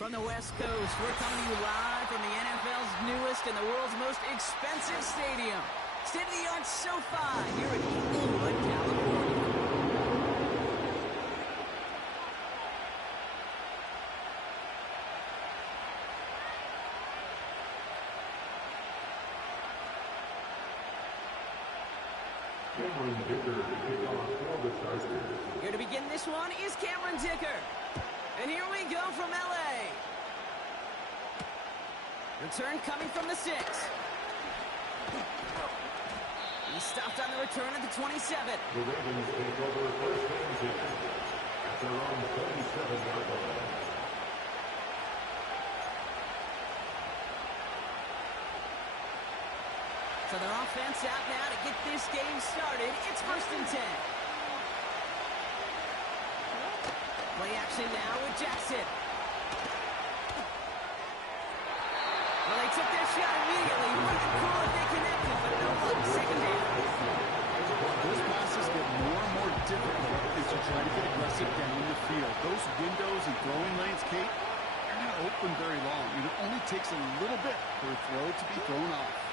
From the West Coast, we're coming to you live from the NFL's newest and the world's most expensive stadium. State-of-the-art SoFi here in Inglewood, California. Here to begin this one is Cameron Dicker. And here we go from L.A. Return coming from the 6. He stopped on the return at the 27. The Ravens take over first and 10 at their own 37-yard line. So their offense out now to get this game started. It's first and 10. Play action now with Jackson. Well, they took their shot immediately. Would have been cool if they connected, but no luck. Second down. Those passes get more and more difficult as you try to get aggressive down the field. Those windows and throwing lanes, Kate, they're not open very long. And it only takes a little bit for a throw to be thrown off.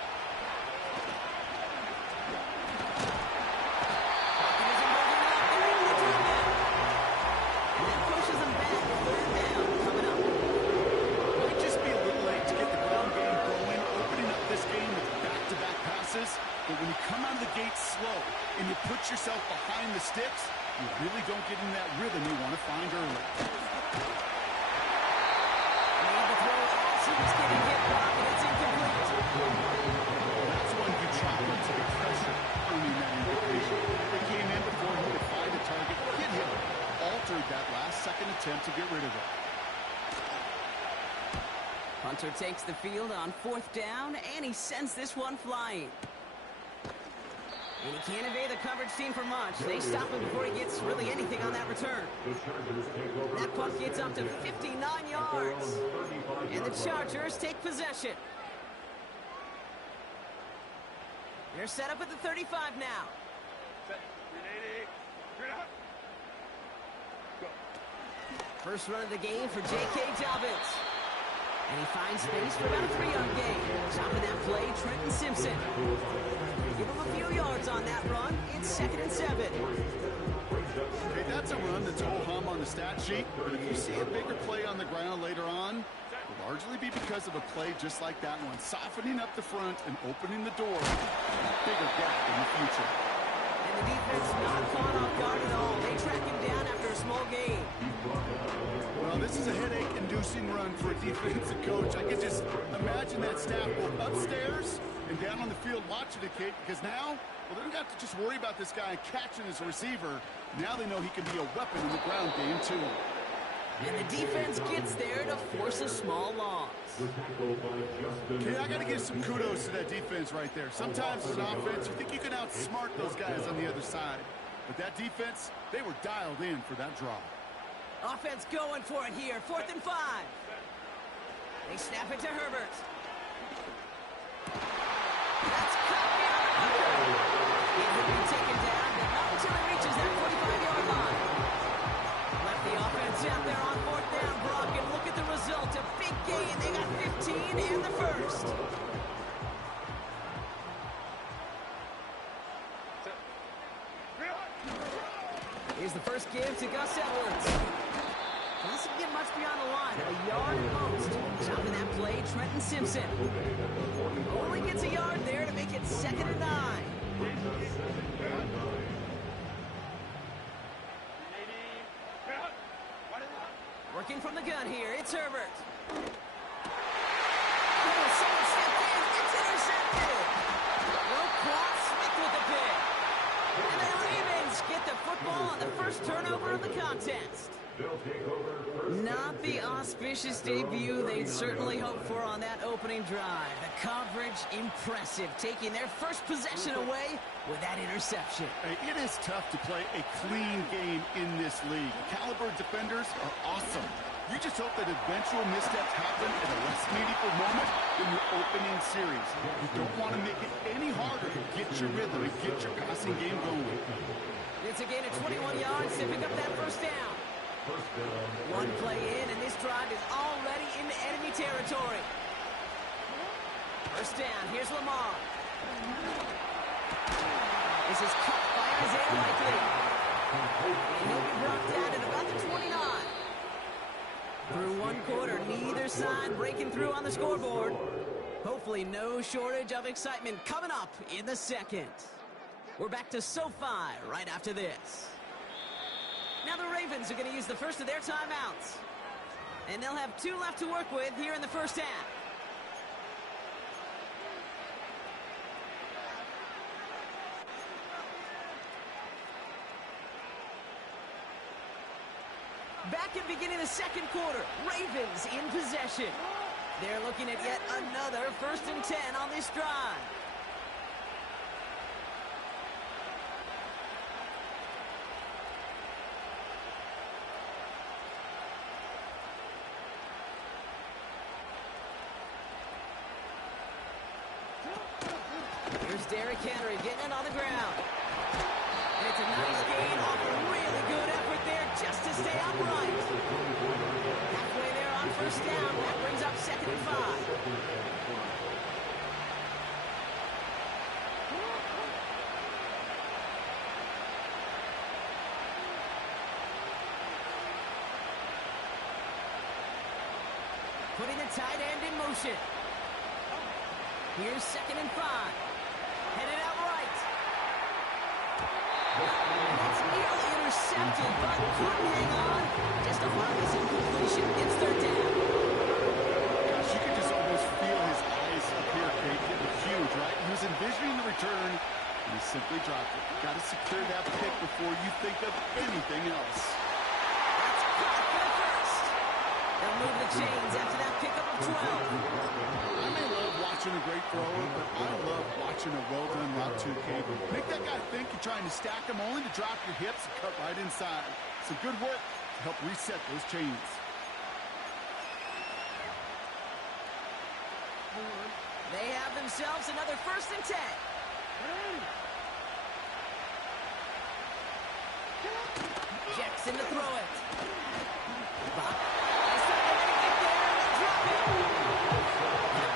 But when you come out of the gate slow and you put yourself behind the sticks, you really don't get in that rhythm you want to find early. Made the throw as he was getting hit blocked, and it's incomplete. That's one good chop into the pressure, earning that invitation. They came in before he could find a target, hit him, altered that last-second attempt to get rid of it. Hunter takes the field on 4th down, and he sends this one flying. And he can't evade the coverage team for much. They stop him before he gets really anything on that return. That punt gets up to 59 yards. And the Chargers take possession. They're set up at the 35 now. First run of the game for J.K. Dobbins. And he finds space for about a 3-yard gain. Chopping that play, Trenton Simpson. Give him a few yards on that run. It's 2nd and 7. Hey, that's a run that's ho-hum on the stat sheet. But if you see a bigger play on the ground later on, it'll largely be because of a play just like that one, softening up the front and opening the door for a bigger gap in the future. And the defense not caught off guard at all. They track him down after a small gain. Well, this is a headache-inducing run for a defensive coach. I can just imagine that staff both upstairs and down on the field watching it, Kate, because now, well, they don't have to just worry about this guy catching his receiver. Now they know he can be a weapon in the ground game, too. And the defense gets there to force a small loss. Okay, I got to give some kudos to that defense right there. Sometimes as an offense, you think you can outsmart those guys on the other side. But that defense, they were dialed in for that draw. Offense going for it here. 4th and 5. They snap it to Herbert. That's caught beyond the marker. It will be taken down, but not until it reaches that 45-yard line. Left the offense out there on 4th down, Brock, and look at the result. A big gain. They got 15 and the first. Here's the first give to Gus Edwards. Doesn't get much beyond the line. A yard at most. Chopping that play, Trenton Simpson. Only gets a yard there to make it 2nd and 9. Working from the gun here, it's Herbert. Oh, someone stepped in. It's intercepted. Roquan Smith with the pick. And the Ravens get the football on the first turnover of the contest. Not the auspicious debut they'd certainly hoped for on that opening drive. The coverage, impressive, taking their first possession away with that interception. It is tough to play a clean game in this league. Caliber defenders are awesome. You just hope that eventual missteps happen at a less meaningful moment than your opening series. You don't want to make it any harder to get your rhythm and get your passing game going. It's a gain of 21 yards to pick up that first down. One play in, and this drive is already into enemy territory. First down, here's Lamar. This is caught by Isaiah Likely. And he'll be brought down at about the 29. Through one quarter, neither side breaking through on the scoreboard. Hopefully no shortage of excitement coming up in the second. We're back to SoFi right after this. Now the Ravens are going to use the first of their timeouts. And they'll have 2 left to work with here in the first half. Back at beginning of the second quarter, Ravens in possession. They're looking at yet another 1st and 10 on this drive. Here's Derrick Henry getting it on the ground. And it's a nice gain off a really good effort there just to stay upright. Halfway there on first down. That brings up 2nd and 5. Putting the tight end in motion. Here's 2nd and 5. Headed out right. And it's nearly intercepted, but couldn't hang on. Just a harmless incompletion. It's 3rd down. Gosh, you can just almost feel his eyes up here, Kate. It was huge, right? He was envisioning the return, and he simply dropped it. Got to secure that pick before you think of anything else. That's caught for the first. They'll move the chains after that pickup of 12. I may love watching a great thrower, but I love watching a well-done route too, Kate. Make that guy think you're trying to stack him only to drop your hips and cut right inside. Some good work to help reset those chains. They have themselves another 1st and 10. Jackson to throw it.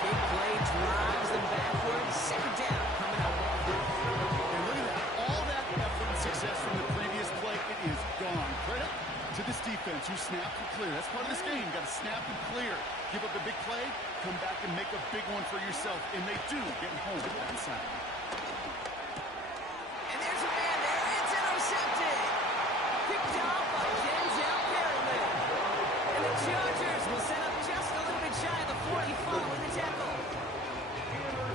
Big play drives them backwards. 2nd down coming up. And look at that. All that effort and success from the previous play, it is gone. Credit to this defense who snapped and clear. That's part of this game. Got to snap and clear. Give up a big play, come back and make a big one for yourself. And they do, getting home inside. And there's a man there. It's intercepted. Picked off by Denzel Perryman. And the Chargers will set up just a little bit shy of the 40 following the tackle.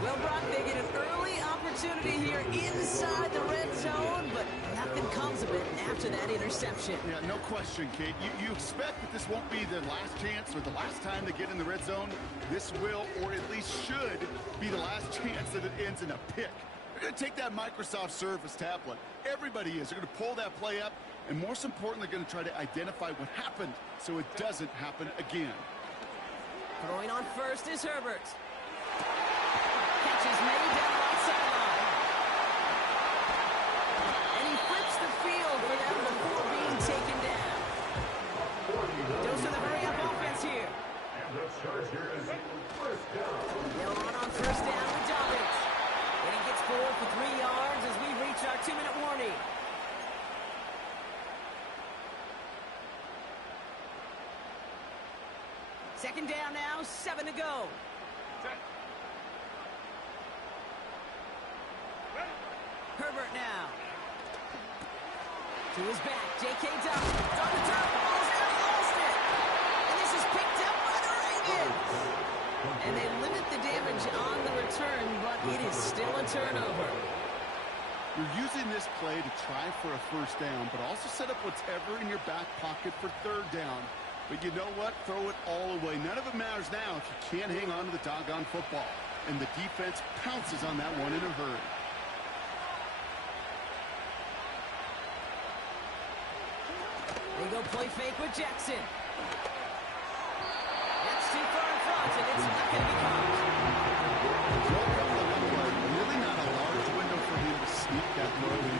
Well, Brock, they get an early opportunity here inside the red zone, but nothing comes of it after that interception. Yeah, no question, Kate. You expect that this won't be their last chance or the last time they get in the red zone. This will, or at least should, be the last chance that it ends in a pick. They're going to take that Microsoft Surface tablet. Everybody is. They're going to pull that play up, and most importantly, going to try to identify what happened so it doesn't happen again. Throwing on first is Herbert. Catch is made down the right sideline. And he flips the field for them before being taken down. Dose of the hurry-up offense here. They'll run on first down with Dobbins. And he gets forward for 3 yards as we reach our 2-minute warning. Second down now, 7 to go. Herbert now. To his back, J.K. Dobbins on the turf, almost out, he lost it. And this is picked up by the Ravens. And they limit the damage on the return, but it is still a turnover. You're using this play to try for a first down, but also set up whatever in your back pocket for 3rd down. But you know what? Throw it all away. None of it matters now if you can't hang on to the doggone football. And the defense pounces on that one in a hurry. They go play fake with Jackson. That's too far in front, and it's not going to be caught. Really not a large window for him to sneak that throw in.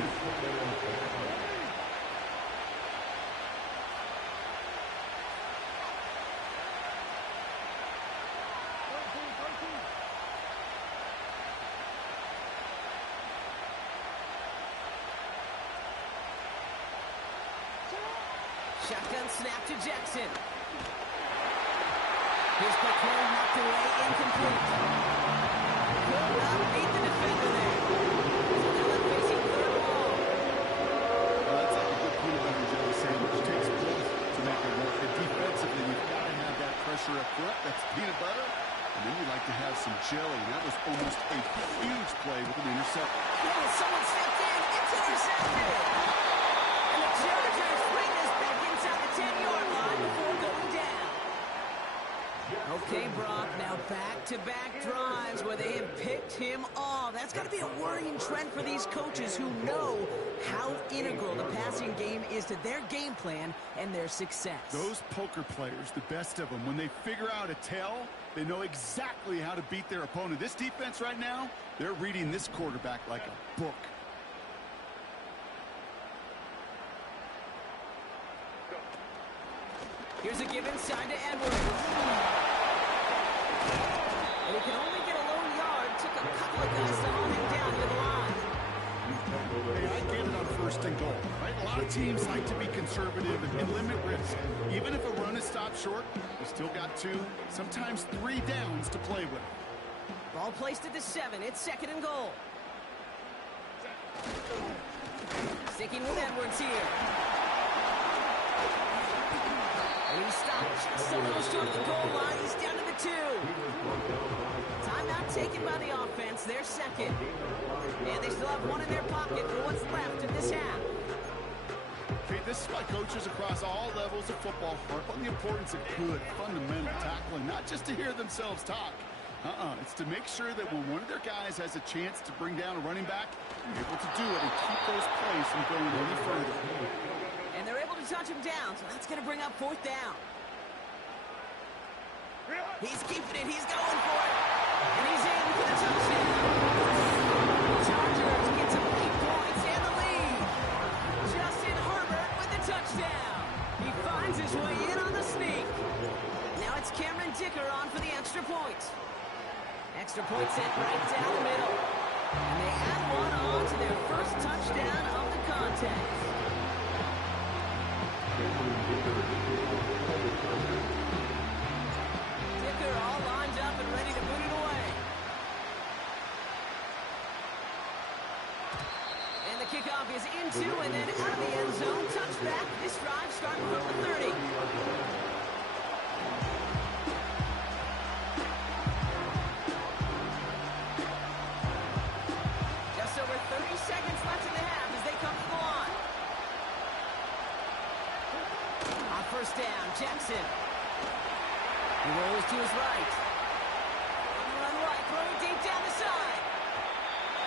Shotgun snap to Jackson. Here's McCoy knocked away, incomplete. Could not beat the defender there. So now they're facing third and long. Well, that's like a good peanut butter and jelly sandwich. It takes both to make it work. And defensively, you've got to have that pressure up front. That's peanut butter. And then you like to have some jelly. That was almost a huge play with an interception. Oh, someone stepped in. It's intercepted. And the Chargers bring this back inside the 10-yard line before going down. Okay, Brock, now back-to-back drives where they have picked him off. That's got to be a worrying trend for these coaches who know how integral the passing game is to their game plan and their success. Those poker players, the best of them, when they figure out a tell, they know exactly how to beat their opponent. This defense right now, they're reading this quarterback like a book. Here's a give inside to Edwards. And he can only get a low yard. Took a couple of guys to hold him down near the line. Hey, I get it on first and goal, right? A lot of teams like to be conservative and limit risk. Even if a run is stopped short, you still got 2, sometimes 3 downs to play with. Ball placed at the 7. It's second and goal. Sticking with Edwards here. And he stopped just a little short of the goal line. He's down to the 2. Timeout taken by the offense. They're second. And they still have one in their pocket for what's left in this half. Okay, this is why coaches across all levels of football harp on the importance of good, fundamental tackling, not just to hear themselves talk. It's to make sure that when one of their guys has a chance to bring down a running back, they're able to do it and keep those plays from going any further. And they're able to touch him down, so that's going to bring up fourth down. He's keeping it. He's going for it. And he's in for the touchdown. The Chargers get some 8 points and the lead. Justin Herbert with the touchdown. He finds his way in on the sneak. Now it's Cameron Dicker on for the extra point. Extra point sent right down the middle. And they add one on to their first touchdown of the contest. Dicker all lined up and ready to boot it away. And the kickoff is into and then out of the end zone. Touchback. This drive starting from the 30. Just over 30 seconds left in the half as they come to the line. On first down, Jackson. He rolls to his right. On the run right, throwing deep down the side.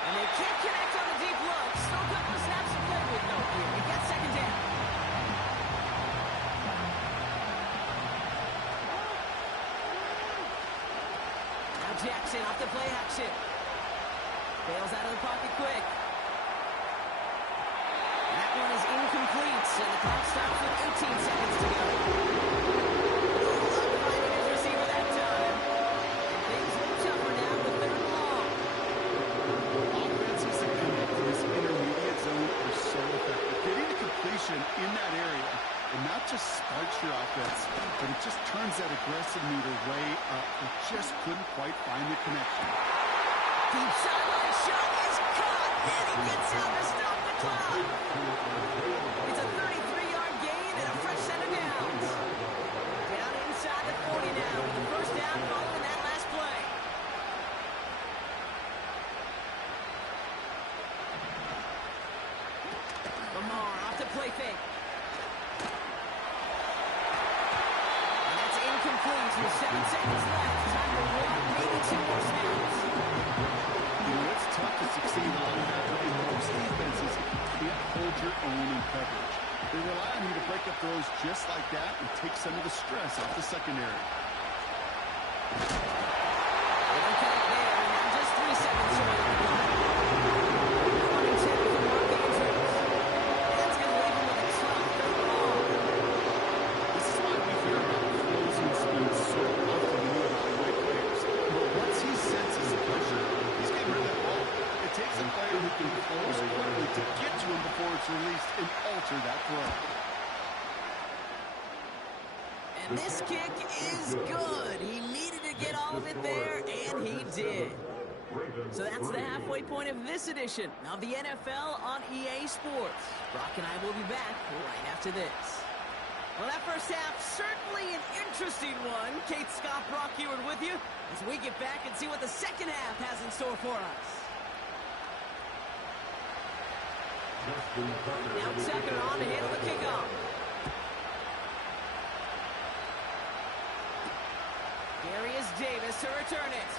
And they can't connect on the deep look. Still a couple of snaps to play with, though. He got second down. Now Jackson off the play action. Bails out of the pocket quick. That one is incomplete, and the clock stops with 18 seconds to go. Finding his receiver that time. And things look tougher now with third and long. Offenses that come up to this intermediate zone are so effective. Getting the completion in that area, and not just sparks your offense, but it just turns that aggressive meter way up. It just couldn't quite find the connection. Deep sideline shot is caught, and he gets out to stop the clock. It's a 33-yard gain and a fresh set of downs. Down inside the 40 now with the first down following that last play. Lamar off the play fake. And that's incomplete with 7 seconds left. Time for one, maybe 2 more snaps. You know, it's tough to succeed on that, but in most defenses, you can't hold your own in coverage. They rely on you to break up throws just like that and take some of the stress off the secondary. They don't connect there, and now just 3 seconds short on the clock. 1-10 for Mark Andrews. That's going to leave him with a tough third and long. This is why we hear about closing speed so often when you evaluate players. But once he senses the pressure, he's getting rid of that ball. It takes a player who can close quickly to get to him before it's released and alter that throw. And this kick is good. He needed to get all of it there, and he did. So that's the halfway point of this edition of the NFL on EA Sports. Brock and I will be back right after this. Well, that first half, certainly an interesting one. Kate, Scott, Brock Eward with you as we get back and see what the second half has in store for us. Now Tucker on to handle the kickoff. Darius Davis to return it.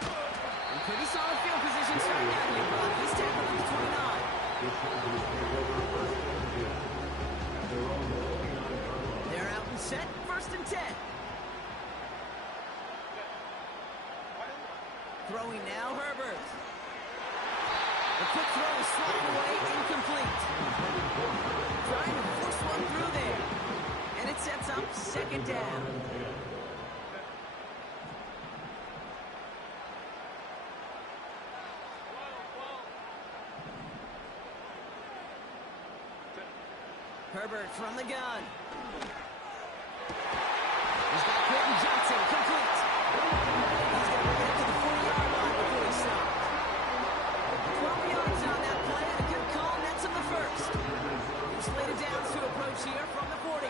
And pretty solid field position starting out here, Brock. He's tackled at the 29. They're out and set, 1st and 10. Throwing now, Herbert. The quick throw is swatted away, incomplete. Trying to force one through there. And it sets up 2nd down. Herbert from the gun. He's got Quentin Johnson, complete. He's going to bring it up to the 40-yard line before he stops. 12 yards on that play, and a good call nets him the first. He's laid it down to approach here from the 40.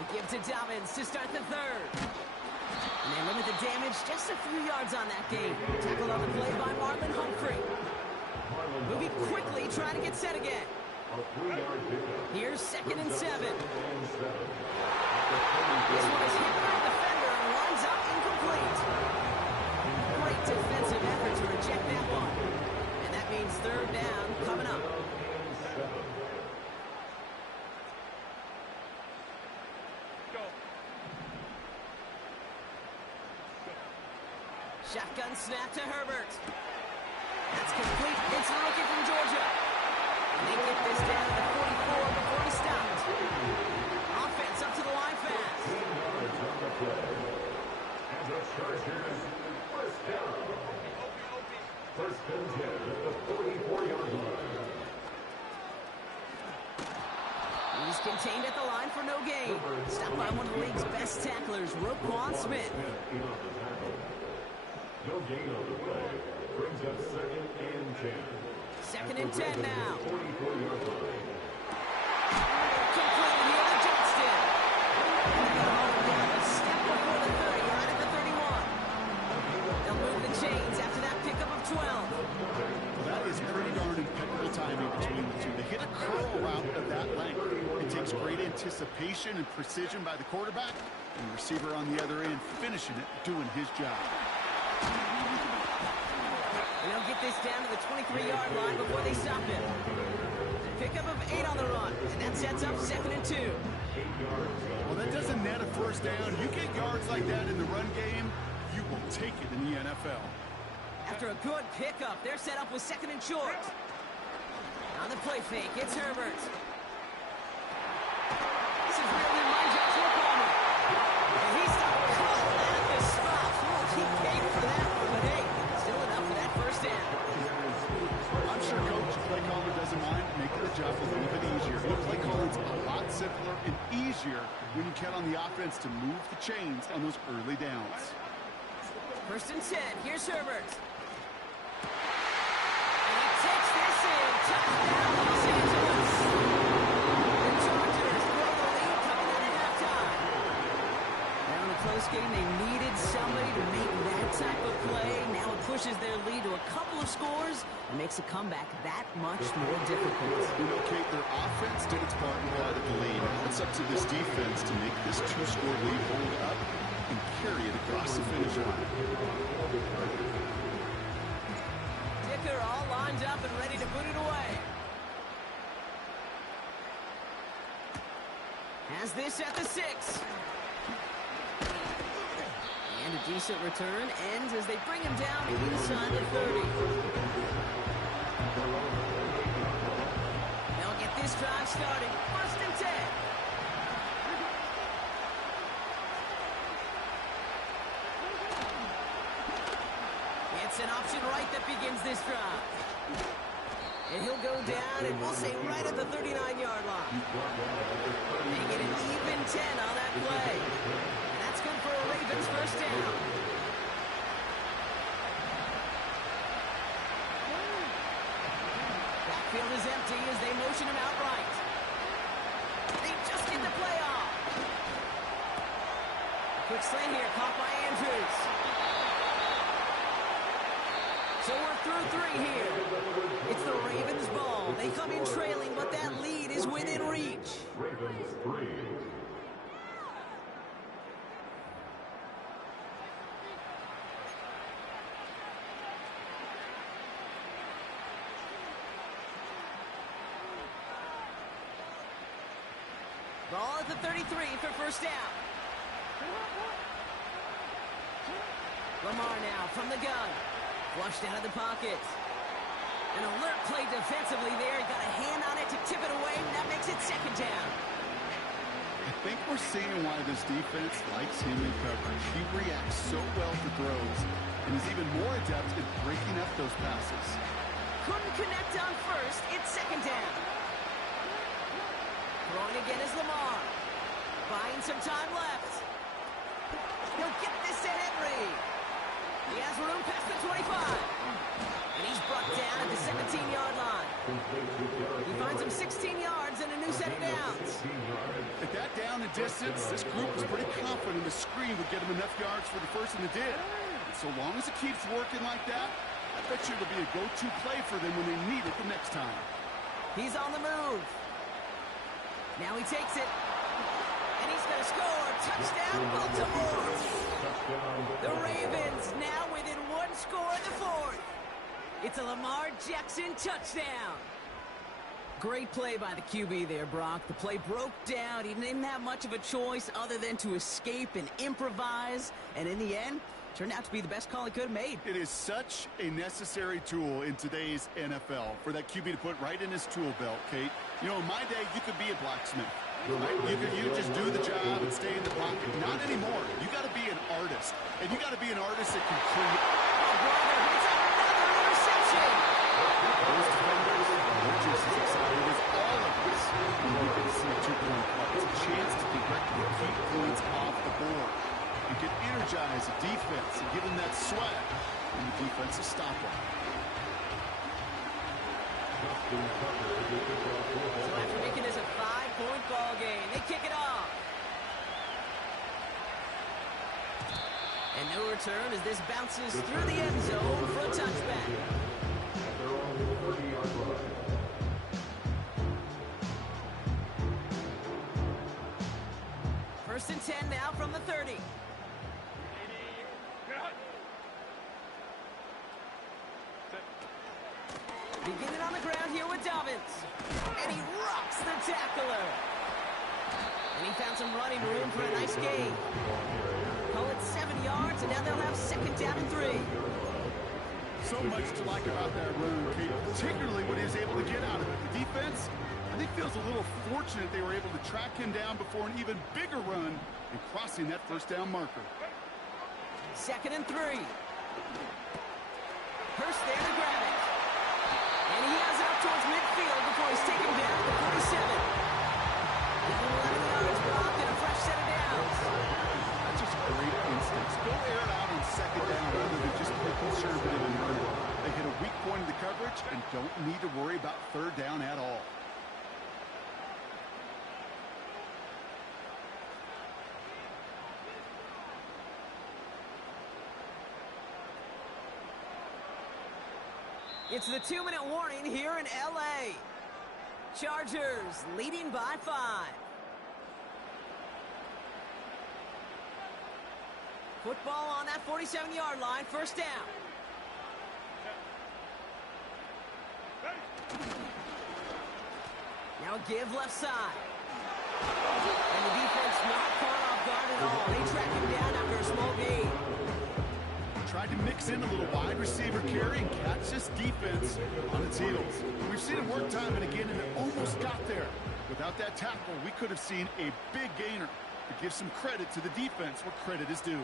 We give to Dobbins to start the 3rd. And they limit the damage just a few yards on that game. Tackled on the play by Marlon Humphrey. Moving quickly, trying to get set again. Here's 2nd and 7. This one is hit by a defender and lines up incomplete. Great defensive effort to reject that one. And that means 3rd down coming up. Shotgun snap to Herbert. That's complete. It's the rookie from Georgia. And they get this down to the 44 before he stopped. Offense up to the line fast. And the Chargers, 1st down. 1st and 10 at the 44-yard line. He's contained at the line for no gain. Stopped by one of the league's best tacklers, Roquan Smith. No gain on the play. Brings up 2nd and 10. 2nd and 10 now. 44-yard line. Complete here to Johnston. A step before the 30, right at the 31. They'll move the chains after that pickup of 12. Well, that is pretty darn impeccable timing between the two. They hit a curl route of that length. It takes great anticipation and precision by the quarterback, and the receiver on the other end finishing it, doing his job. They'll get this down to the 23-yard line before they stop him. Pickup of 8 on the run, and that sets up 2nd and 2. Well, that doesn't net a 1st down. You get yards like that in the run game, you will take it in the NFL. After a good pickup, they're set up with 2nd and short. On the play fake, it's Herbert. This is really my Joshua Palmer. And he stopped cold at the spot. Well, he paid for that one, but hey, still enough for that 1st down. I'm sure Coach play caller doesn't mind making the job a little bit easier. The play calling's a lot simpler and easier when you count on the offense to move the chains on those early downs. 1st and 10, here's Herbert. And he takes this in. Touchdown, Los Angeles. The Chargers grow the lead coming out at halftime. Now in a close game, they needed somebody to make that type of play. Now it pushes their lead to a couple of scores and makes a comeback that much more difficult. You know, Kate, their offense did its part and got the lead. Now it's up to this defense to make this 2-score lead hold up and carry it across the finish line. Dicker all lined up and ready to put it away. Has this at the 6. And a decent return ends as they bring him down inside the 30. They'll get this drive started. 1st and 10. It's an option right that begins this drive. And he'll go down, and we'll say right at the 39-yard line. They get an even 10 on that play. And that's good for a Ravens first down. Backfield is empty as they motion him out right. They just get the play off. Quick slant here, caught by Andrews. So we're through 3 here. It's the Ravens' ball. They come in trailing, but that lead is within reach. Ravens 3. Ball at the 33 for first down. Lamar now from the gun. Flushed out of the pocket. An alert play defensively there. He got a hand on it to tip it away, and that makes it second down. I think we're seeing why this defense likes him in coverage. He reacts so well to throws and is even more adept at breaking up those passes. Couldn't connect on first. It's second down. Throwing again is Lamar. Buying some time left. He'll get this to Henry. He has room past the 25. And he's brought down at the 17-yard line. He finds him 16 yards and a new set of downs. At that down and distance, this group was pretty confident the screen would get him enough yards for the first, and it did. And so long as it keeps working like that, I bet you it'll be a go-to play for them when they need it the next time. He's on the move. Now he takes it. And he's going to score. Touchdown, Baltimore. The Ravens now within 1 score in the 4th. It's a Lamar Jackson touchdown. Great play by the QB there, Brock. The play broke down. He didn't have much of a choice other than to escape and improvise. And in the end, turned out to be the best call he could have made. It is such a necessary tool in today's NFL for that QB to put right in his tool belt, Kate. You know, in my day, you could be a blacksmith. Right? You could just do the job and stay in the pocket. Not anymore. You got to be an artist. And you got to be an artist that can create. It's another interception. Those defenders are just as excited as all of us when we can see a 2-point play. It's a chance to directly keep points off the board. You can energize a defense and give them that swag and the defensive stopper. So after making this a 5-point ball game, they kick it off. And no return as this bounces through the end zone for a touchback. They're on the 40-yard line. First and 10 now from the 30. Beginning on the ground here with Dobbins. And he rocks the tackler. And he found some running room for a nice gain. Call it 7 yards, and now they'll have second down and 3. So much to like about that run, Kate, particularly what he was able to get out of it. The defense, I think, feels a little fortunate they were able to track him down before an even bigger run and crossing that first down marker. Second and 3. Hurst there to grab it. And he has it up towards midfield before he's taken down at the 47. 11 yards blocked and a fresh set of downs. That's just great instincts. Go air it out on second down rather than just play conservative and run. They hit a weak point of the coverage and don't need to worry about third down at all. It's the 2-minute warning here in L.A. Chargers leading by 5. Football on that 47-yard line, first down. Now a give left side. And the defense not caught off guard at all. They track him down after a small gain. Tried to mix in a little wide receiver carry and catch this defense on its heels. We've seen it work time and again, and it almost got there. Without that tackle, we could have seen a big gainer. To give some credit to the defense where credit is due.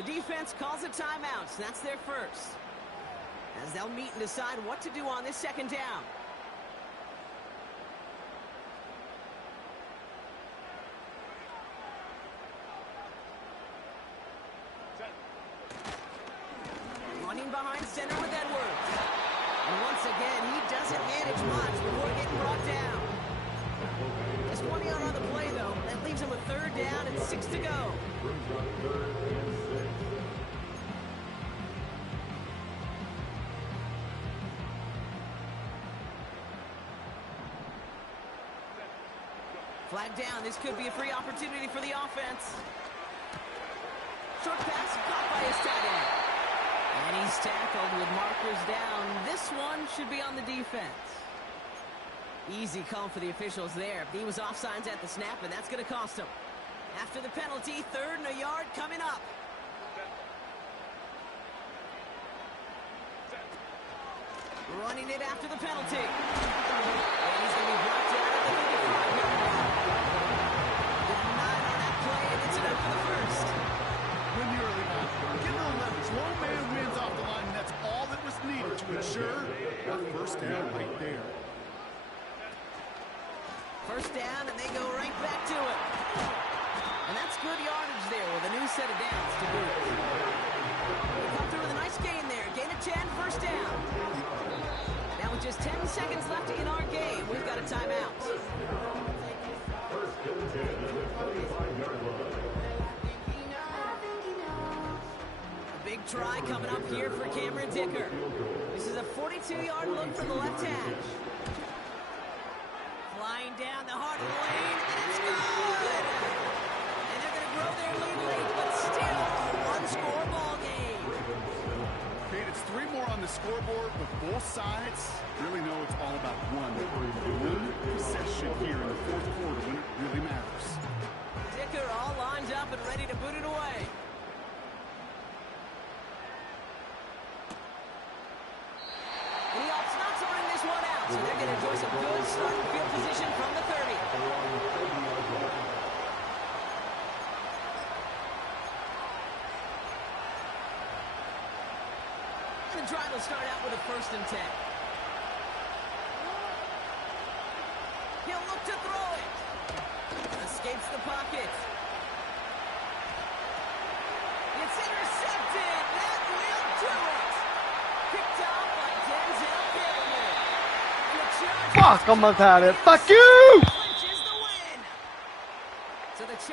The defense calls a timeout, so that's their first. As they'll meet and decide what to do on this second down. Running behind center with Edwards. And once again, he doesn't manage much before getting brought down. Just 1 yard on the play, though. That leaves him with third down and 6 to go. Flag down. This could be a free opportunity for the offense. Short pass caught by his tight end. And he's tackled with markers down. This one should be on the defense. Easy call for the officials there. He was offsides at the snap, and that's going to cost him. After the penalty, 3rd and a yard coming up. Running it after the penalty. And he's going to be brought down at the 55-yard line. With 9 on that play, and it's enough for the first. Win the early half. Get a little leverage. Low man wins off the line, and that's all that was needed to ensure that first down right there. First down, and they go right back to it. And that's good yardage there with a new set of downs to boot. They come through with a nice gain there. Gain of 10, first down. Now with just 10 seconds left in our game, we've got a timeout. First and 10 at the 25-yard line. A big try coming up here for Cameron Dicker. This is a 42-yard look from the left hash. Flying down the heart of the lane, and it's good! And they're going to grow their lead late, but still a one-score ball game. Okay, it's 3 more on the scoreboard, but both sides really know it's all about one possession here in the 4th quarter when it really matters. Dicker all lined up and ready to boot it away. And he opts not to bring this one out, so they're going to enjoy some good starting field position from the 30. The drive will start out with a 1st and 10. He'll look to throw it. Escapes the pocket. It's intercepted. That will do it. Picked off by Denzel Perryman. And the Chargers Fuck, I'm about it. Fuck you! clinches the win. So the Chargers